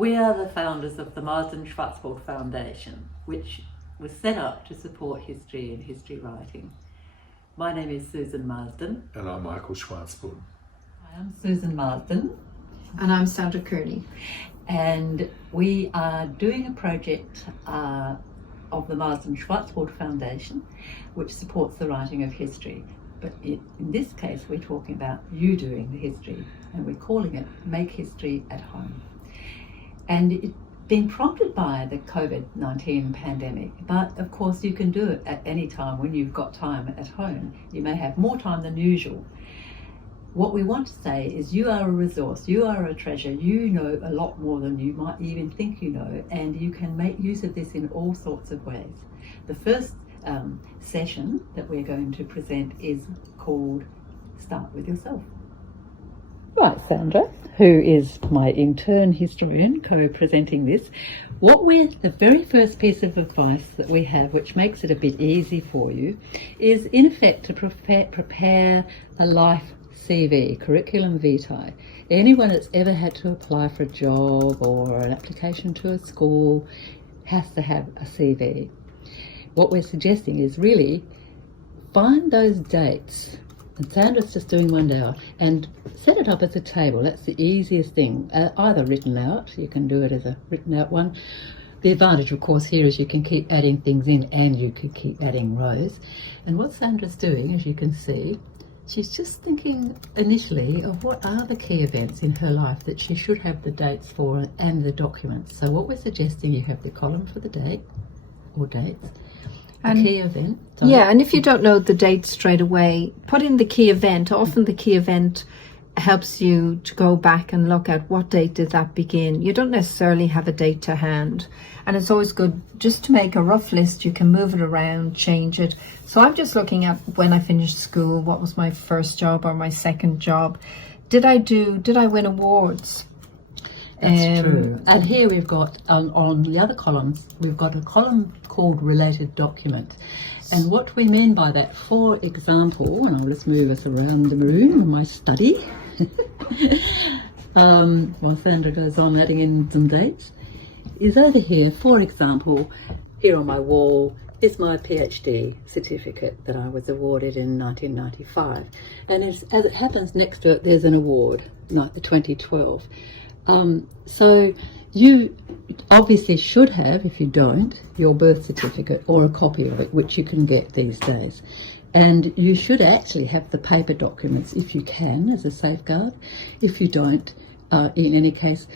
We are the founders of the Marsden Szwarcbord Foundation, which was set up to support history and history writing. My name is Susan Marsden. And I'm Michael Szwarcbord. I'm Susan Marsden. And I'm Sandra Kearney. And we are doing a project of the Marsden Szwarcbord Foundation, which supports the writing of history. But in this case, we're talking about you doing the history, and we're calling it Make History at Home. And it's been prompted by the COVID-19 pandemic, but of course you can do it at any time when you've got time at home. You may have more time than usual. What we want to say is you are a resource, you are a treasure, you know a lot more than you might even think you know, and you can make use of this in all sorts of ways. The first session that we're going to present is called Start With Yourself. Right, Sandra, who is my intern historian co-presenting this, the very first piece of advice that we have, which makes it a bit easy for you, is in effect to prepare a life CV, curriculum vitae. Anyone that's ever had to apply for a job or an application to a school has to have a CV. What we're suggesting is really find those dates, and Sandra's just doing one now, and set it up as a table. That's the easiest thing, either written out, you can do it as a written out one. The advantage, of course, here is you can keep adding things in and you could keep adding rows. And what Sandra's doing, as you can see, she's just thinking initially of what are the key events in her life that she should have the dates for and the documents. So what we're suggesting, you have the column for the date or dates, the key event. Sorry. Yeah, and if you don't know the date straight away, put in the key event. Often the key event helps you to go back and look at what date did that begin. You don't necessarily have a date to hand. And it's always good just to make a rough list. You can move it around, change it. So I'm just looking at when I finished school, what was my first job or my second job? Did I win awards? That's true. And here we've got, on the other columns, we've got a column called Related Documents. And what we mean by that, for example, and I'll just move us around the room in my study, while Sandra goes on adding in some dates, is over here, for example, here on my wall is my PhD certificate that I was awarded in 1995. And as it happens, next to it, there's an award, like the 2012. So you obviously should have, if you don't, your birth certificate or a copy of it, which you can get these days. And you should actually have the paper documents if you can, as a safeguard. If you don't, in any case,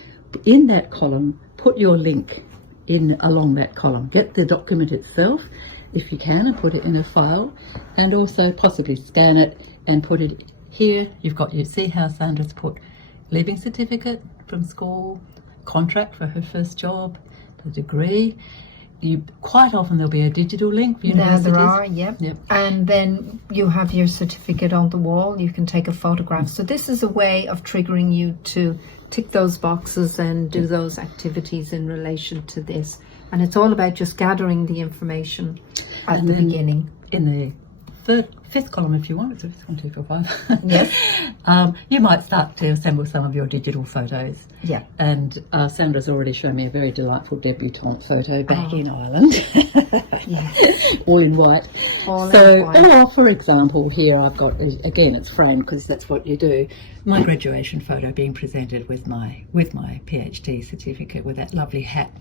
in that column, put your link in along that column. Get the document itself, if you can, and put it in a file, and also possibly scan it and put it here. You see how Sandra's put leaving certificate from school, contract for her first job, the degree. Quite often there'll be a digital link for universities. There are, yep. And then you have your certificate on the wall. You can take a photograph. So this is a way of triggering you to tick those boxes and do those activities in relation to this. And it's all about just gathering the information at the beginning. In the fifth column, if you want, it's 1, 2, 4, 5. Yes. You might start to assemble some of your digital photos. Yeah. And Sandra's already shown me a very delightful debutante photo back in Ireland. Yes. All in white. All in white. Or for example, here I've got, again, it's framed because that's what you do, my graduation photo being presented with my PhD certificate with that lovely hat.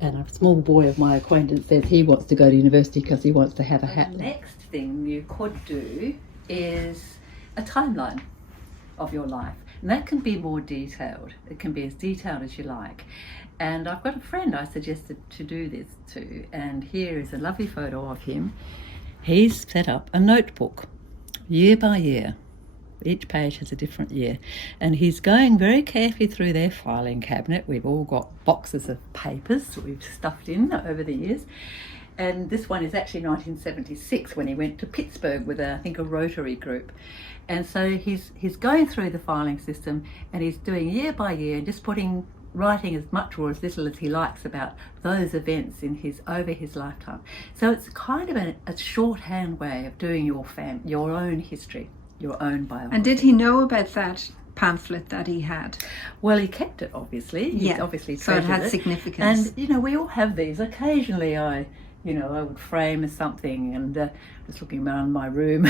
And a small boy of my acquaintance says he wants to go to university because he wants to have a hat. The next thing you could do is a timeline of your life, and that can be more detailed. It can be as detailed as you like. And I've got a friend I suggested to do this to, and here is a lovely photo of him. He's set up a notebook year by year. Each page has a different year, and he's going very carefully through their filing cabinet. We've all got boxes of papers that we've stuffed in over the years. And this one is actually 1976 when he went to Pittsburgh with I think a Rotary group. And so he's going through the filing system, and he's doing year by year, just writing as much or as little as he likes about those events in over his lifetime. So it's kind of a shorthand way of doing your own history, your own biography. And did he know about that pamphlet that he had. Well, he kept it, obviously. He obviously so it had treasured significance. And, you know, we all have these. Occasionally I would frame something and just looking around my room.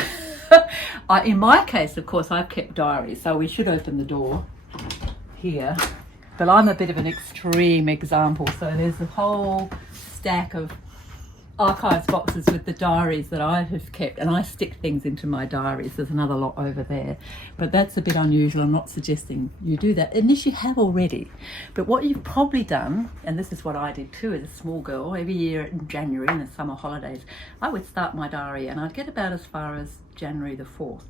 In my case, of course, I've kept diaries, so we should open the door here. But I'm a bit of an extreme example, so there's a whole stack of archives boxes with the diaries that I have kept, and I stick things into my diaries. There's another lot over there, but that's a bit unusual. I'm not suggesting you do that unless you have already. But what you've probably done, and this is what I did too as a small girl, every year in January in the summer holidays, I would start my diary and I'd get about as far as January the 4th.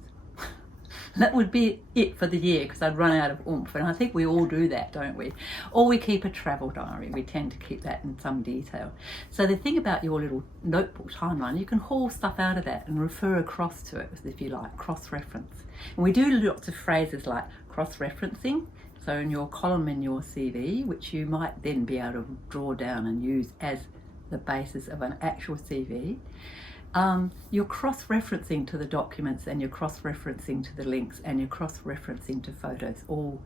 That would be it for the year, because I'd run out of oomph, and I think we all do that, don't we? Or we keep a travel diary. We tend to keep that in some detail. So the thing about your little notebook timeline, you can haul stuff out of that and refer across to it, if you like, cross-reference. And we do lots of phrases like cross-referencing. So in your column in your CV, which you might then be able to draw down and use as the basis of an actual CV, you're cross-referencing to the documents, and you're cross-referencing to the links, and you're cross-referencing to photos.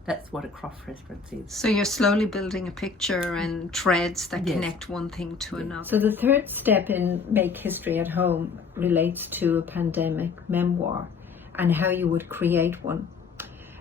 That's what a cross-reference is. So you're slowly building a picture and threads that connect one thing to another. So the third step in Make History at Home relates to a pandemic memoir and how you would create one.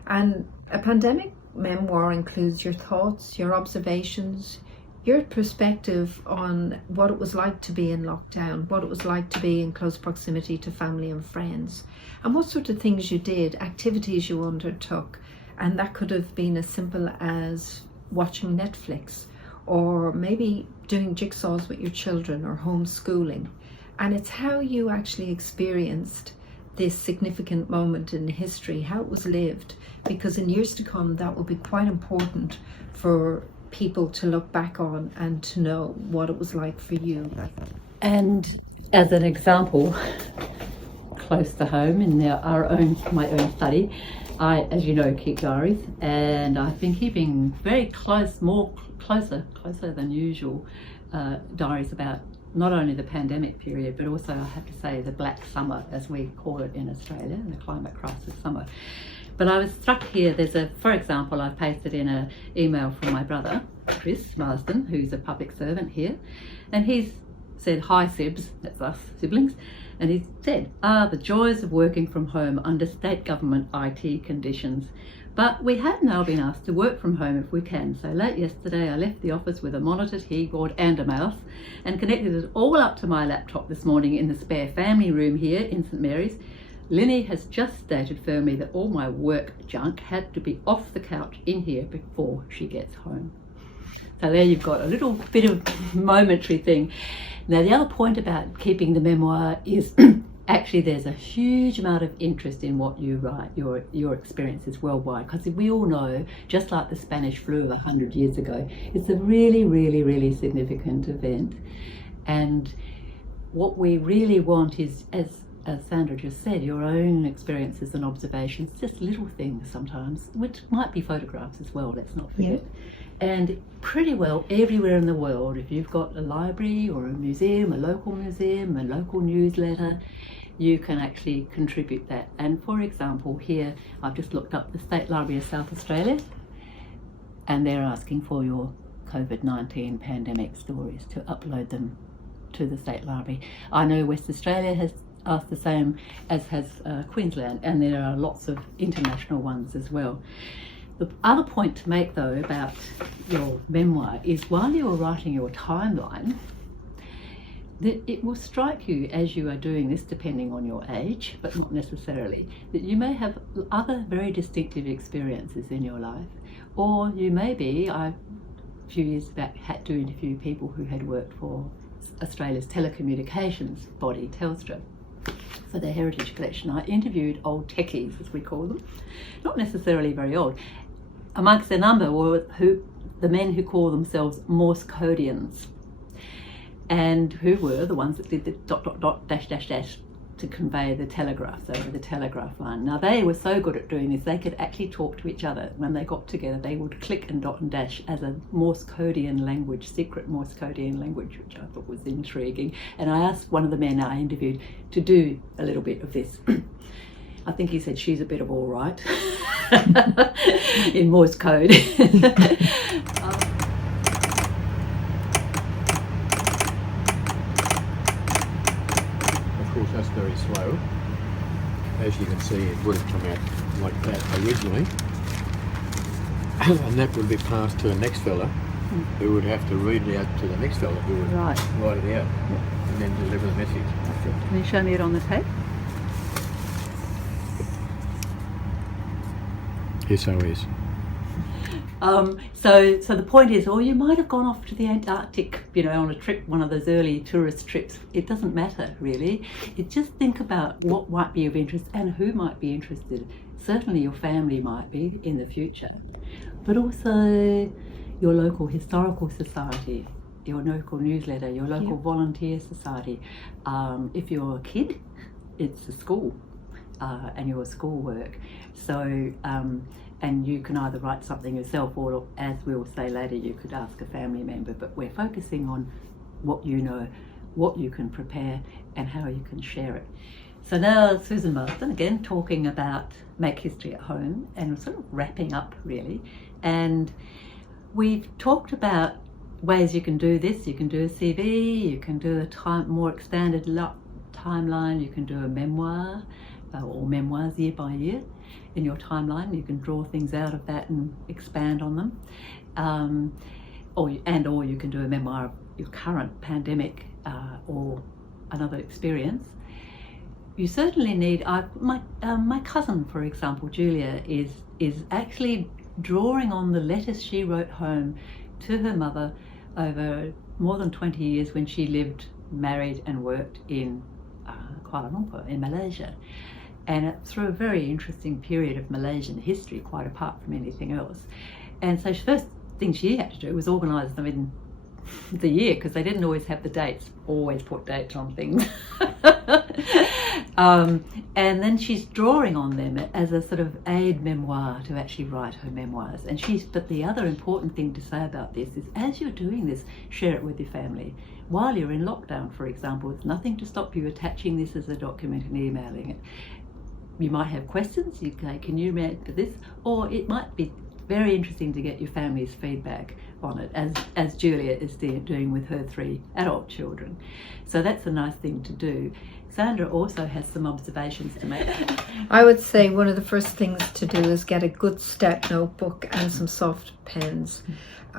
And a pandemic memoir includes your thoughts, your observations, your perspective on what it was like to be in lockdown, what it was like to be in close proximity to family and friends, and what sort of things you did, activities you undertook. And that could have been as simple as watching Netflix, or maybe doing jigsaws with your children, or homeschooling. And it's how you actually experienced this significant moment in history, how it was lived, because in years to come that will be quite important for people to look back on and to know what it was like for you. And as an example, close to home in my own study, I, as you know, keep diaries, and I've been keeping very closer than usual diaries about not only the pandemic period, but also, I have to say, the Black Summer, as we call it in Australia, the climate crisis summer. But I was struck here, for example, I pasted in an email from my brother, Chris Marsden, who's a public servant here, and he's said, "Hi Sibs," that's us siblings, and he said, "The joys of working from home under state government IT conditions. But we have now been asked to work from home if we can. So late yesterday I left the office with a monitor, keyboard and a mouse, and connected it all up to my laptop this morning in the spare family room here in St Mary's. Linny has just stated firmly that all my work junk had to be off the couch in here before she gets home." So there you've got a little bit of momentary thing. Now the other point about keeping the memoir is actually there's a huge amount of interest in what you write, your experiences worldwide, because we all know, just like the Spanish flu 100 years ago, it's a really, really, really significant event. And what we really want is, as Sandra just said, your own experiences and observations, just little things sometimes, which might be photographs as well, let's not forget. And pretty well everywhere in the world, if you've got a library or a museum, a local newsletter, you can actually contribute that. And for example, here I've just looked up the State Library of South Australia, and they're asking for your COVID-19 pandemic stories to upload them to the State Library. I know West Australia has asked the same, as has Queensland, and there are lots of international ones as well. The other point to make though about your memoir is, while you're writing your timeline, that it will strike you as you are doing this, depending on your age, but not necessarily, that you may have other very distinctive experiences in your life, or you may be, a few years back had to interview people who had worked for Australia's telecommunications body, Telstra, for their heritage collection. I interviewed old techies, as we call them, not necessarily very old. Amongst their number were the men who call themselves Morsecodians, and who were the ones that did the ... dash to convey the telegraphs over the telegraph line. Now they were so good at doing this, they could actually talk to each other. When they got together, they would click and dot and dash as a Morsecodian language, secret Morsecodian language, which I thought was intriguing. And I asked one of the men I interviewed to do a little bit of this. I think he said she's a bit of all right in Morse code. Of course, that's very slow. As you can see, it would have come out like that originally. And that would be passed to the next fella, who would have to read it out to the next fella who would write it out and then deliver the message. That's it. Can you show me it on the tape? Yes, so is. So the point is, or you might have gone off to the Antarctic, on a trip, one of those early tourist trips. It doesn't matter, really. It just think about what might be of interest and who might be interested. Certainly your family might be in the future, but also your local historical society, your local newsletter, your local volunteer society. If you're a kid, it's the school and your schoolwork. So, and you can either write something yourself, or, as we'll say later, you could ask a family member, but we're focusing on what you know, what you can prepare, and how you can share it. So now Susan Marsden, again, talking about Make History at Home, and sort of wrapping up, really. And we've talked about ways you can do this. You can do a CV, you can do a more expanded timeline, you can do a memoir, or memoirs year by year in your timeline. You can draw things out of that and expand on them, or you can do a memoir of your current pandemic or another experience. You certainly need. My cousin, for example, Julia, is actually drawing on the letters she wrote home to her mother over more than 20 years when she lived, married, and worked in Kuala Lumpur in Malaysia. And through a very interesting period of Malaysian history, quite apart from anything else. And so the first thing she had to do was organise them in the year, because they didn't always have the dates, always put dates on things. And then she's drawing on them as a sort of aid memoir to actually write her memoirs. But the other important thing to say about this is, as you're doing this, share it with your family. While you're in lockdown, for example, it's nothing to stop you attaching this as a document and emailing it. You might have questions, you say, can you read this? Or it might be very interesting to get your family's feedback on it, as Julia is doing with her 3 adult children. So that's a nice thing to do. Sandra also has some observations to make. I would say one of the first things to do is get a good step notebook and some soft pens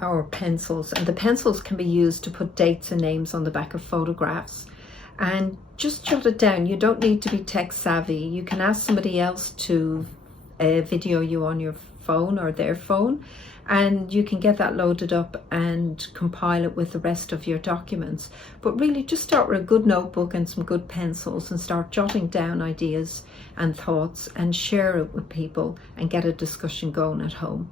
or pencils. And the pencils can be used to put dates and names on the back of photographs. And just jot it down. You don't need to be tech savvy. You can ask somebody else to video you on your phone or their phone, and you can get that loaded up and compile it with the rest of your documents. But really just start with a good notebook and some good pencils and start jotting down ideas and thoughts and share it with people and get a discussion going at home.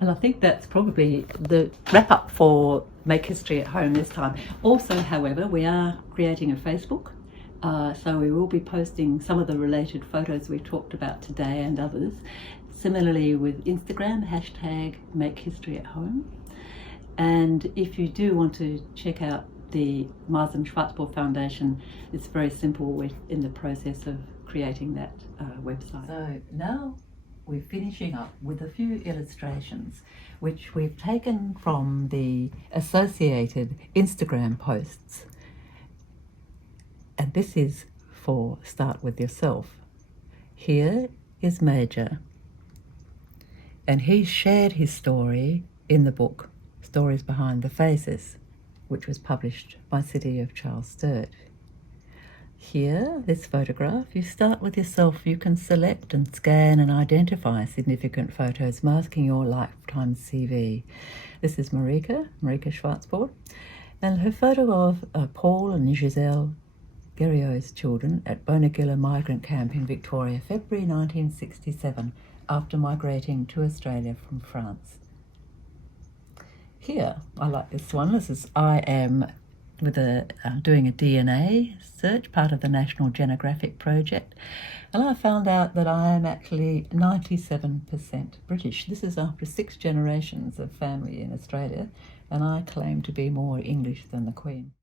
And I think that's probably the wrap up for Make History at Home this time. Also, however, we are creating a Facebook. So we will be posting some of the related photos we talked about today and others. Similarly with Instagram, hashtag Make History at Home. And if you do want to check out the Marsden Szwarcbord Foundation, it's very simple. We're in the process of creating that website. So now we're finishing up with a few illustrations which we've taken from the associated Instagram posts. And this is for Start With Yourself. Here is Major, and he shared his story in the book Stories Behind the Faces, which was published by City of Charles Sturt. Here, this photograph, you start with yourself. You can select and scan and identify significant photos masking your lifetime CV. This is Marika Szwarcbord, and her photo of Paul and Giselle Gerrio's children at Bonagilla migrant camp in Victoria, February 1967, after migrating to Australia from France. Here, I like this one. This is I am with doing a DNA search, part of the National Genographic Project, and I found out that I am actually 97% British. This is after 6 generations of family in Australia, and I claim to be more English than the Queen.